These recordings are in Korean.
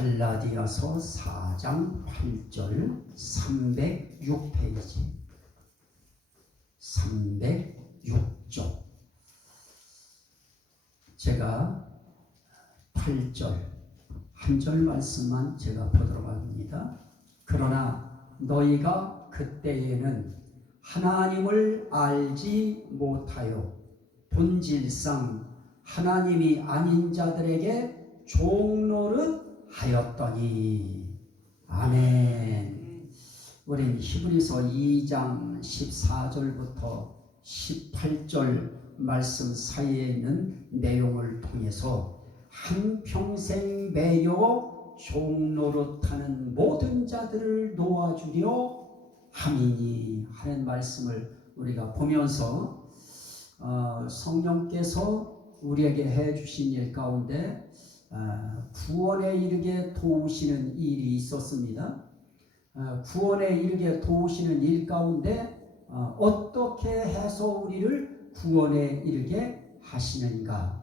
갈라디아서 4장 8절 306페이지 306쪽 제가 8절 한 절 말씀만 제가 보도록 합니다. 그러나 너희가 그때에는 하나님을 알지 못하여 본질상 하나님이 아닌 자들에게 종노릇 하였더니. 아멘. 우린 히브리서 2장 14절부터 18절 말씀 사이에 있는 내용을 통해서 한평생 매여 종노릇하는 모든 자들을 놓아주려 함이니 하는 말씀을 우리가 보면서 성령께서 우리에게 해주신 일 가운데 구원에 이르게 도우시는 일이 있었습니다. 구원에 이르게 도우시는 일 가운데 어떻게 해서 우리를 구원에 이르게 하시는가?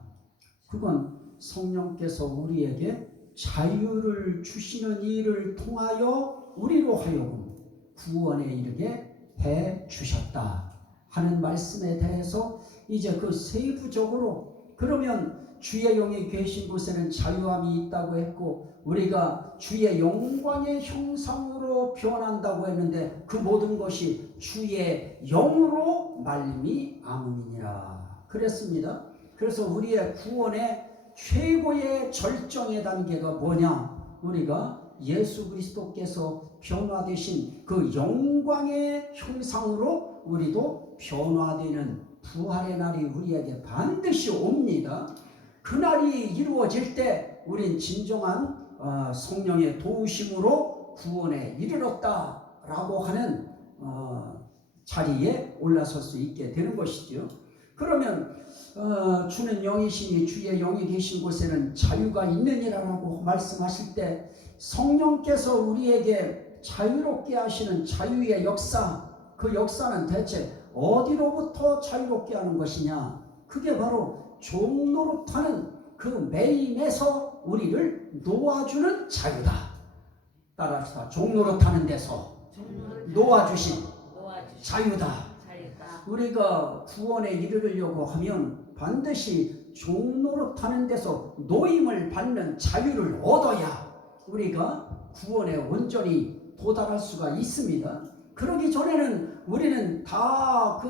그건 성령께서 우리에게 자유를 주시는 일을 통하여 우리로 하여금 구원에 이르게 해 주셨다 하는 말씀에 대해서 이제 그 세부적으로, 그러면 주의 영이 계신 곳에는 자유함이 있다고 했고 우리가 주의 영광의 형상으로 변한다고 했는데 그 모든 것이 주의 영으로 말미암음이니라 그랬습니다. 그래서 우리의 구원의 최고의 절정의 단계가 뭐냐? 우리가 예수 그리스도께서 변화되신 그 영광의 형상으로 우리도 변화되는 부활의 날이 우리에게 반드시 옵니다. 그 날이 이루어질 때 우린 진정한 성령의 도우심으로 구원에 이르렀다라고 하는 자리에 올라설 수 있게 되는 것이죠. 그러면 주는 영이시니 주의 영이 계신 곳에는 자유가 있느니라고 말씀하실 때 성령께서 우리에게 자유롭게 하시는 자유의 역사, 그 역사는 대체 어디로부터 자유롭게 하는 것이냐? 그게 바로 종노릇하는 그 매임에서 우리를 놓아주는 자유다. 따라합시다. 종노릇하는 데서 놓아주신 자유다. 우리가 구원에 이르려고 하면 반드시 종노릇하는 데서 노임을 받는 자유를 얻어야 우리가 구원에 온전히 도달할 수가 있습니다. 그러기 전에는 우리는 다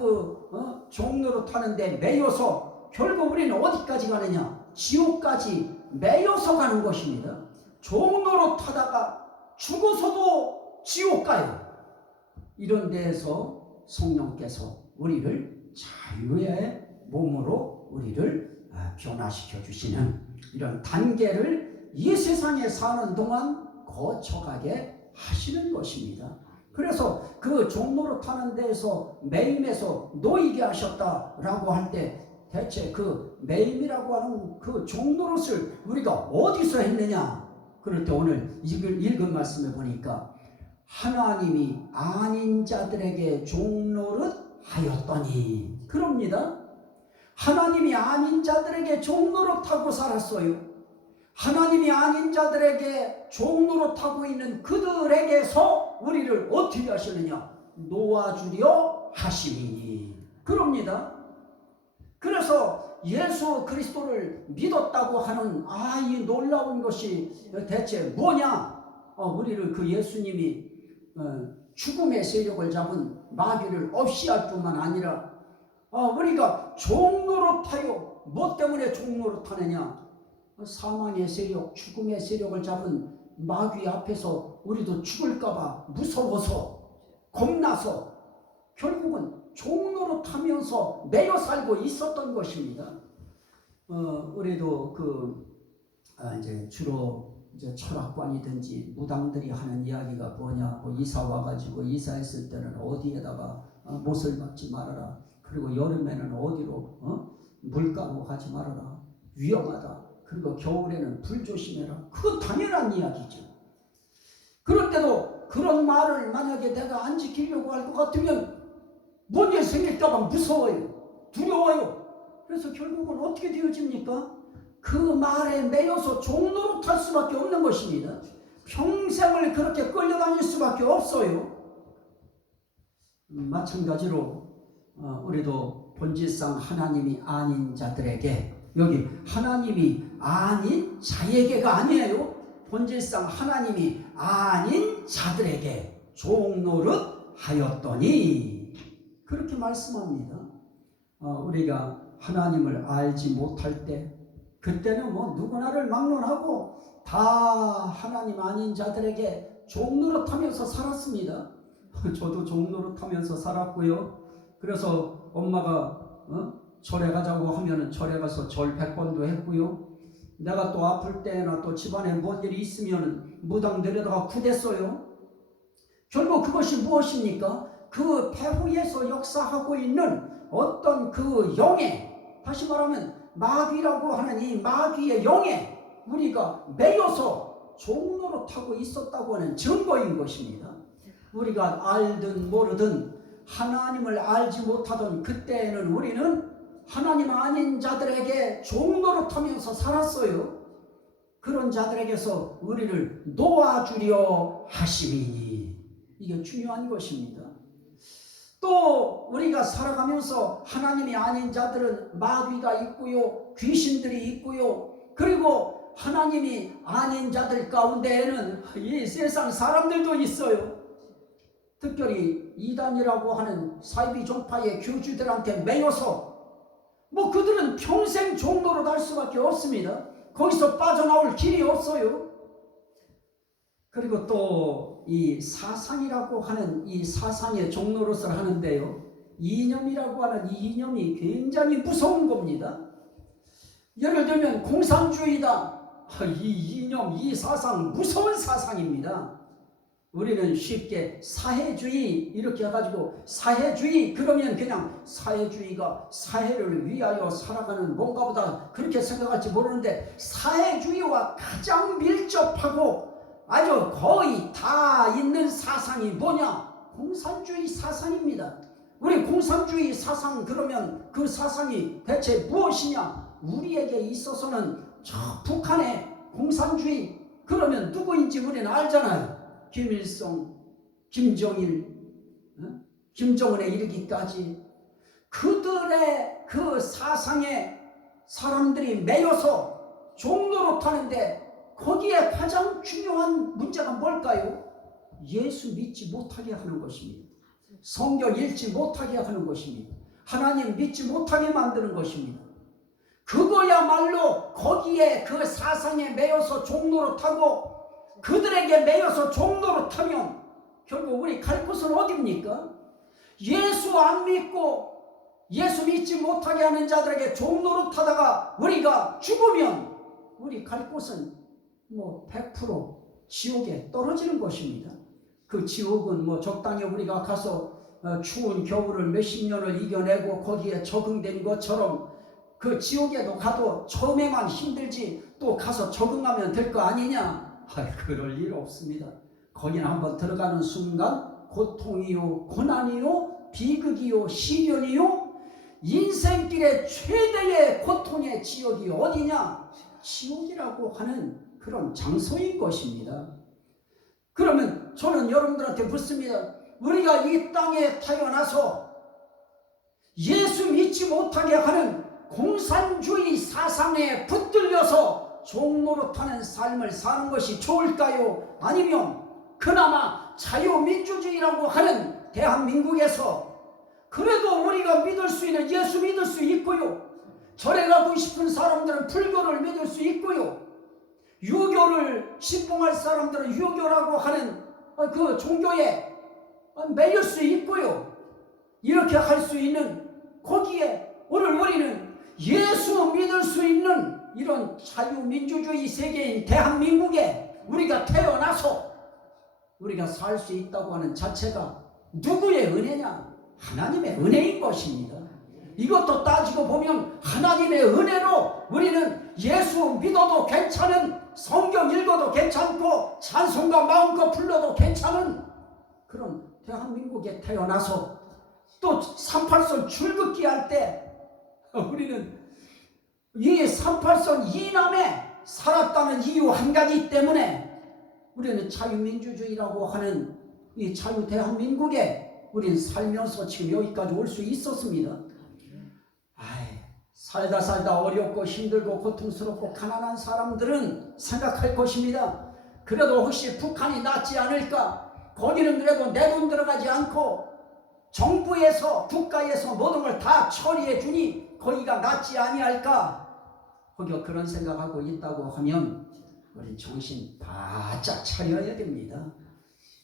종노릇하는 데 매여서 결국 우리는 어디까지 가느냐? 지옥까지 매여서 가는 것입니다. 종노릇하다가 죽어서도 지옥 가요. 이런 데에서 성령께서 우리를 자유의 몸으로 우리를 변화시켜 주시는 이런 단계를 이 세상에 사는 동안 거쳐가게 하시는 것입니다. 그래서 그 종노릇하는 데에서 매임에서 놓이게 하셨다라고 할 때 대체 그 매임이라고 하는 그 종노릇을 우리가 어디서 했느냐? 그럴 때 오늘 읽은 말씀에 보니까 하나님이 아닌 자들에게 종노릇 하였더니, 그럽니다. 하나님이 아닌 자들에게 종노릇하고 살았어요. 하나님이 아닌 자들에게 종노릇하고 있는 그들에게서 우리를 어떻게 하시느냐? 놓아주려 하심이니. 그럽니다. 그래서 예수 그리스도를 믿었다고 하는 이 놀라운 것이 대체 뭐냐? 우리를 그 예수님이 죽음의 세력을 잡은 마귀를 없이 할 뿐만 아니라 우리가 종노릇하여, 뭐 때문에 종노릇하느냐? 사망의 세력, 죽음의 세력을 잡은 마귀 앞에서 우리도 죽을까봐 무서워서 겁나서 결국은 종노릇하면서 매여 살고 있었던 것입니다. 우리도 이제 주로 이제 철학관이든지 무당들이 하는 이야기가 뭐냐? 이사 와가지고 이사했을 때는 어디에다가 못을 박지 말아라. 그리고 여름에는 어디로 물가로 가지 말아라. 위험하다. 그리고 겨울에는 불 조심해라. 그건 당연한 이야기죠. 그런데도 그런 말을 만약에 내가 안 지키려고 할 것 같으면 뭔 일 생길까봐 무서워요. 두려워요. 그래서 결국은 어떻게 되어집니까? 그 말에 매여서 종노릇 못할 수밖에 없는 것입니다. 평생을 그렇게 끌려다닐 수밖에 없어요. 마찬가지로 우리도 본질상 하나님이 아닌 자들에게, 여기 하나님이 아닌 자에게가 아니에요. 본질상 하나님이 아닌 자들에게 종노릇 하였더니, 그렇게 말씀합니다. 우리가 하나님을 알지 못할 때, 그때는 뭐 누구나를 막론하고 다 하나님 아닌 자들에게 종노릇하면서 살았습니다. 저도 종노릇하면서 살았고요. 그래서 엄마가 절에 가자고 하면은 절에 가서 절 100번도 했고요. 내가 또 아플 때나 또 집안에 뭔 일이 있으면 무당 데려다가 구댔어요. 결국 그것이 무엇입니까? 그 배후에서 역사하고 있는 어떤 그 영에, 다시 말하면 마귀라고 하는 이 마귀의 영에 우리가 매여서 종노릇하고 있었다고 하는 증거인 것입니다. 우리가 알든 모르든 하나님을 알지 못하던 그때에는 우리는 하나님 아닌 자들에게 종노릇하면서 살았어요. 그런 자들에게서 우리를 놓아주려 하심이니, 이게 중요한 것입니다. 또 우리가 살아가면서 하나님이 아닌 자들은 마귀가 있고요, 귀신들이 있고요, 그리고 하나님이 아닌 자들 가운데에는 이 세상 사람들도 있어요. 특별히 이단이라고 하는 사이비 종파의 교주들한테 매여서 뭐 그들은 평생 종노릇 할 수밖에 없습니다. 거기서 빠져나올 길이 없어요. 그리고 또 이 사상이라고 하는 이 사상의 종노릇을 하는데요, 이념이라고 하는 이 이념이 굉장히 무서운 겁니다. 예를 들면 공산주의다, 이 이념, 이 사상 무서운 사상입니다. 우리는 쉽게 사회주의 이렇게 해가지고, 사회주의 그러면 그냥 사회주의가 사회를 위하여 살아가는 뭔가 보다 그렇게 생각할지 모르는데, 사회주의와 가장 밀접하고 아주 거의 다 있는 사상이 뭐냐? 공산주의 사상입니다. 우리 공산주의 사상, 그러면 그 사상이 대체 무엇이냐? 우리에게 있어서는 저 북한의 공산주의, 그러면 누구인지 우리는 알잖아요. 김일성, 김정일, 김정은에 이르기까지 그들의 그 사상에 사람들이 매여서 종노릇하는데, 거기에 가장 중요한 문제가 뭘까요? 예수 믿지 못하게 하는 것입니다. 성경 읽지 못하게 하는 것입니다. 하나님 믿지 못하게 만드는 것입니다. 그거야말로 거기에 그 사상에 매여서 종노릇하고 그들에게 매여서 종노릇하면 결국 우리 갈 곳은 어디입니까? 예수 안 믿고 예수 믿지 못하게 하는 자들에게 종노릇하다가 우리가 죽으면 우리 갈 곳은 뭐 100% 지옥에 떨어지는 것입니다. 그 지옥은 뭐 적당히 우리가 가서 추운 겨울을 몇십 년을 이겨내고 거기에 적응된 것처럼 그 지옥에도 가도 처음에만 힘들지 또 가서 적응하면 될 거 아니냐? 그럴 일 없습니다. 거기는 한번 들어가는 순간 고통이요, 고난이요, 비극이요, 시련이요, 인생길의 최대의 고통의 지역이 어디냐? 지옥이라고 하는 그런 장소인 것입니다. 그러면 저는 여러분들한테 묻습니다. 우리가 이 땅에 태어나서 예수 믿지 못하게 하는 공산주의 사상에 붙들려서 종노릇하는 삶을 사는 것이 좋을까요? 아니면 그나마 자유민주주의라고 하는 대한민국에서 그래도 우리가 믿을 수 있는 예수 믿을 수 있고요, 절에 가고 싶은 사람들은 불교를 믿을 수 있고요, 유교를 신봉할 사람들은 유교라고 하는 그 종교에 매일 수 있고요, 이렇게 할 수 있는 거기에 오늘 우리는 예수 믿을 수 있는 이런 자유민주주의 세계인 대한민국에 우리가 태어나서 우리가 살 수 있다고 하는 자체가 누구의 은혜냐? 하나님의 은혜인 것입니다. 이것도 따지고 보면 하나님의 은혜로 우리는 예수 믿어도 괜찮은, 성경 읽어도 괜찮고 찬송가 마음껏 불러도 괜찮은 그런 대한민국에 태어나서 또 38선 출국기 할 때 우리는 이 38선 이남에 살았다는 이유 한 가지 때문에 우리는 자유민주주의라고 하는 이 자유 대한민국에 우리는 살면서 지금 여기까지 올 수 있었습니다. 살다 어렵고 힘들고 고통스럽고 가난한 사람들은 생각할 것입니다. 그래도 혹시 북한이 낫지 않을까? 거기는 그래도 내 돈 들어가지 않고 정부에서 국가에서 모든 걸 다 처리해 주니 거기가 낫지 아니할까? 혹여 그런 생각하고 있다고 하면 우리 정신 바짝 차려야 됩니다.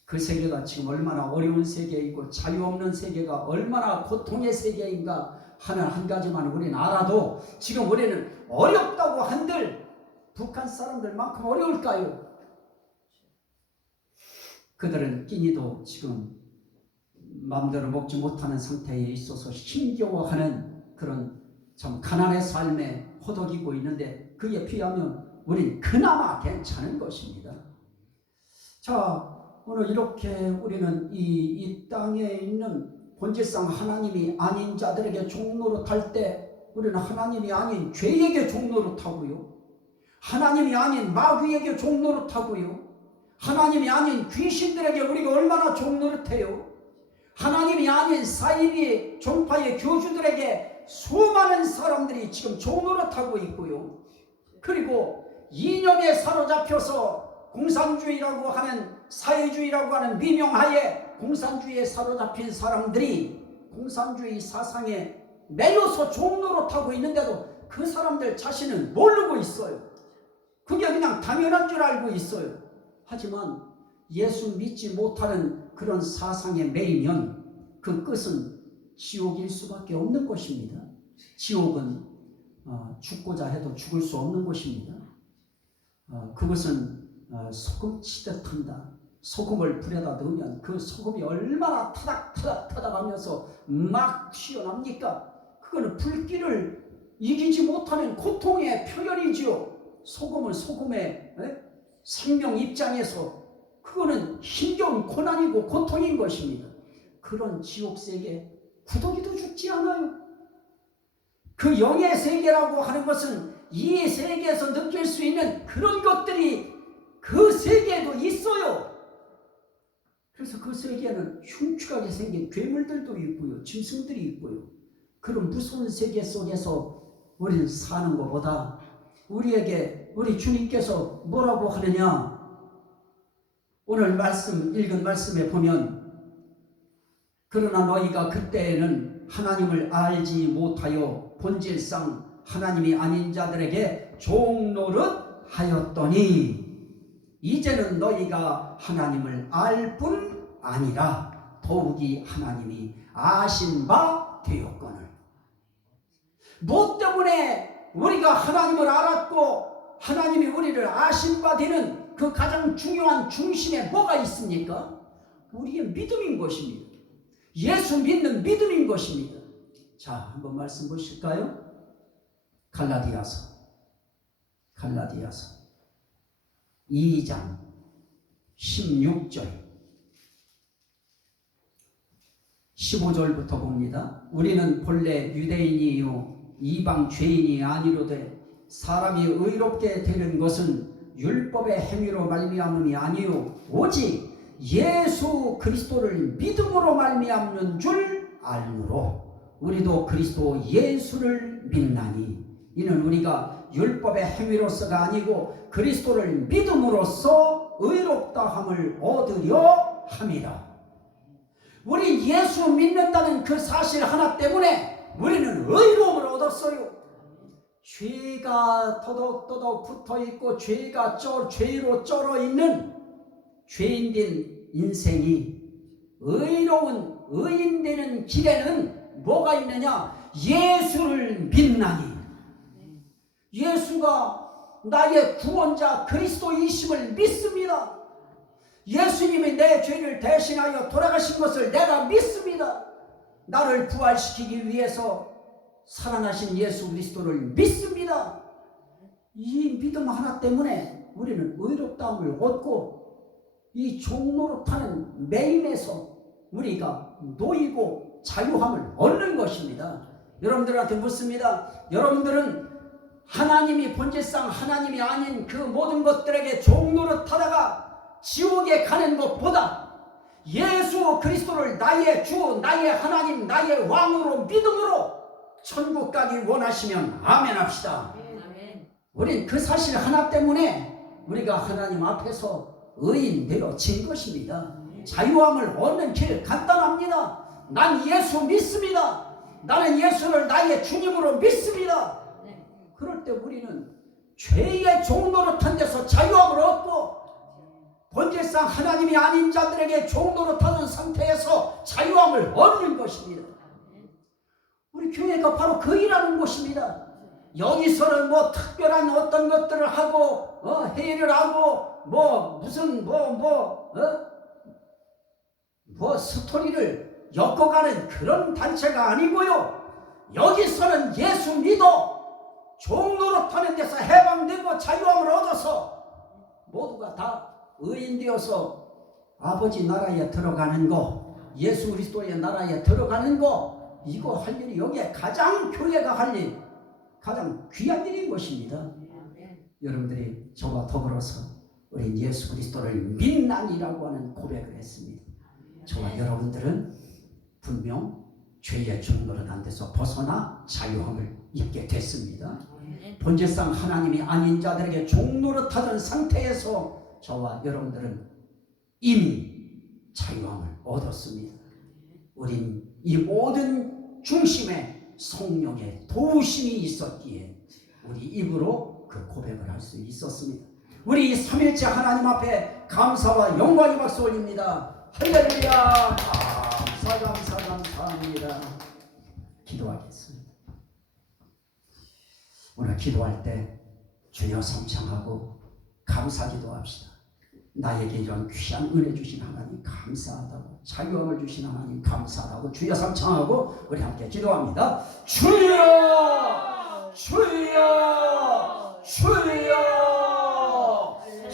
그 세계가 지금 얼마나 어려운 세계이고 자유 없는 세계가 얼마나 고통의 세계인가 하는 한 가지만 우리는 알아도 지금 우리는 어렵다고 한들 북한 사람들만큼 어려울까요? 그들은 끼니도 지금 마음대로 먹지 못하는 상태에 있어서 힘겨워하는 그런 참 가난의 삶에 허덕이고 있는데 그에 비하면 우린 그나마 괜찮은 것입니다. 자, 오늘 이렇게 우리는 이 땅에 있는 본질상 하나님이 아닌 자들에게 종노릇할 때 우리는 하나님이 아닌 죄에게 종노릇하고요, 하나님이 아닌 마귀에게 종노릇하고요, 하나님이 아닌 귀신들에게 우리가 얼마나 종노릇해요. 하나님이 아닌 사이비 종파의 교주들에게 수많은 사람들이 지금 종노릇하고 있고요. 그리고 이념에 사로잡혀서 공산주의라고 하는 사회주의라고 하는 미명하에 공산주의에 사로잡힌 사람들이 공산주의 사상에 매여서 종노릇하고 있는데도 그 사람들 자신은 모르고 있어요. 그게 그냥 당연한 줄 알고 있어요. 하지만 예수 믿지 못하는 그런 사상에 매이면 그 끝은 지옥일 수밖에 없는 것입니다. 지옥은 죽고자 해도 죽을 수 없는 곳입니다. 그것은 소금 치듯 한다. 소금을 불에다 넣으면 그 소금이 얼마나 타닥타닥 하면서 막 튀어납니까? 그거는 불길을 이기지 못하는 고통의 표현이지요. 소금은 소금의 생명 입장에서 그거는 힘겨운 고난이고 고통인 것입니다. 그런 지옥세계 구더기도 죽지 않아요. 그 영의 세계라고 하는 것은 이 세계에서 느낄 수 있는 그런 것들이 그 세계에도 있어요. 그래서 그 세계에는 흉측하게 생긴 괴물들도 있고요, 짐승들이 있고요. 그런 무서운 세계 속에서 우리는 사는 것보다 우리에게 우리 주님께서 뭐라고 하느냐, 오늘 읽은 말씀에 보면 그러나 너희가 그때에는 하나님을 알지 못하여 본질상 하나님이 아닌 자들에게 종노릇하였더니 이제는 너희가 하나님을 알 뿐 아니라 더욱이 하나님이 아신 바 되었거늘. 뭐 때문에 우리가 하나님을 알았고 하나님이 우리를 아신 바 되는 그 가장 중요한 중심에 뭐가 있습니까? 우리의 믿음인 것입니다. 예수 믿는 믿음인 것입니다. 자, 한번 말씀 보실까요? 갈라디아서 2장 16절 15절부터 봅니다. 우리는 본래 유대인이요 이방 죄인이 아니로되 사람이 의롭게 되는 것은 율법의 행위로 말미암음이 아니요 오직 예수 그리스도를 믿음으로 말미암는 줄 알므로 우리도 그리스도 예수를 믿나니 이는 우리가 율법의 행위로서가 아니고 그리스도를 믿음으로써 의롭다함을 얻으려 함이라. 우리 예수 믿는다는 그 사실 하나 때문에 우리는 의로움을 얻었어요. 죄가 더덕더덕 붙어있고 죄가 죄로 쩔어있는 죄인된 인생이 의로운 의인 되는 길에는 뭐가 있느냐? 예수를 믿나니. 예수가 나의 구원자 그리스도이심을 믿습니다. 예수님이 내 죄를 대신하여 돌아가신 것을 내가 믿습니다. 나를 부활시키기 위해서 살아나신 예수 그리스도를 믿습니다. 이 믿음 하나 때문에 우리는 의롭다함을 얻고 이 종노릇하는 매임에서 우리가 놓이고 자유함을 얻는 것입니다. 여러분들한테 묻습니다. 여러분들은 하나님이 본질상 하나님이 아닌 그 모든 것들에게 종노릇하다가 지옥에 가는 것보다 예수 그리스도를 나의 주, 나의 하나님, 나의 왕으로 믿음으로 천국 가기 원하시면 아멘 합시다. 우린 그 사실 하나 때문에 우리가 하나님 앞에서 의인 되어진 것입니다. 자유함을 얻는 길 간단합니다. 난 예수 믿습니다. 나는 예수를 나의 주님으로 믿습니다. 그럴 때 우리는 죄의 종노릇한 데서 자유함을 얻고 본질상 하나님이 아닌 자들에게 종노릇하는 상태에서 자유함을 얻는 것입니다. 우리 교회가 바로 그 일하는 곳입니다. 여기서는 뭐 특별한 어떤 것들을 하고 회의를 하고 무슨 스토리를 엮어가는 그런 단체가 아니고요. 여기서는 예수 믿어 종노릇하는 데서 해방되고 자유함을 얻어서 모두가 다 의인 되어서 아버지 나라에 들어가는 거, 예수 그리스도의 나라에 들어가는 거, 이거 할 일이 여기에 가장 교회가 할 일, 가장 귀한 일인 것입니다. 여러분들이 저와 더불어서 우리 예수 그리스도를 믿나니라고 하는 고백을 했습니다. 저와 여러분들은 분명 죄의 종노릇한 데서 벗어나 자유함을 입게 됐습니다. 본질상 하나님이 아닌 자들에게 종노릇하던 상태에서 저와 여러분들은 이미 자유함을 얻었습니다. 우린 이 모든 중심에 성령의 도우심이 있었기에 우리 입으로 그 고백을 할 수 있었습니다. 우리 삼일째 하나님 앞에 감사와 영광의 박수 올립니다. 할렐루야. 감사합니다. 기도하겠습니다. 오늘 기도할 때 주여 성창하고 감사기도 합시다. 나에게 이런 귀한 은혜 주신 하나님 감사하다고, 자유함을 주신 하나님 감사하다고 주여 삼창하고 우리 함께 기도합니다. 주여 주여